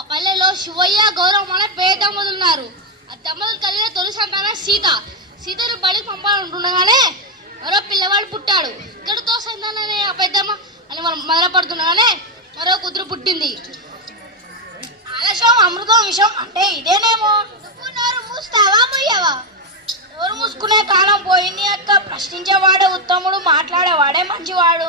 ఆ పల్లెలో శివయ్య గౌరవం అనే పేద దంపతులు ఉన్నారు ఆ దంపతులు కలిగిన తొలి సంతానం సీత. సీతను బడికి పంపాలనుకుండగానే మరో పిల్లవాడు పుట్టాడు. ఇక్కడితో సంతాననే ఆ పెద్దమ్మ అని మనం మొదలుపడుతుండగానే మరో కుదురు పుట్టింది. ఆలస్యం అమృతం విషం అంటే ఇదేనేమో? నువ్వు నోరు మూస్తావా ముయ్యవా నోరు మూసుకునే కాలం పోయింది అక్క. ప్రశ్నించేవాడే ఉత్తముడు మాట్లాడేవాడే మంచివాడు.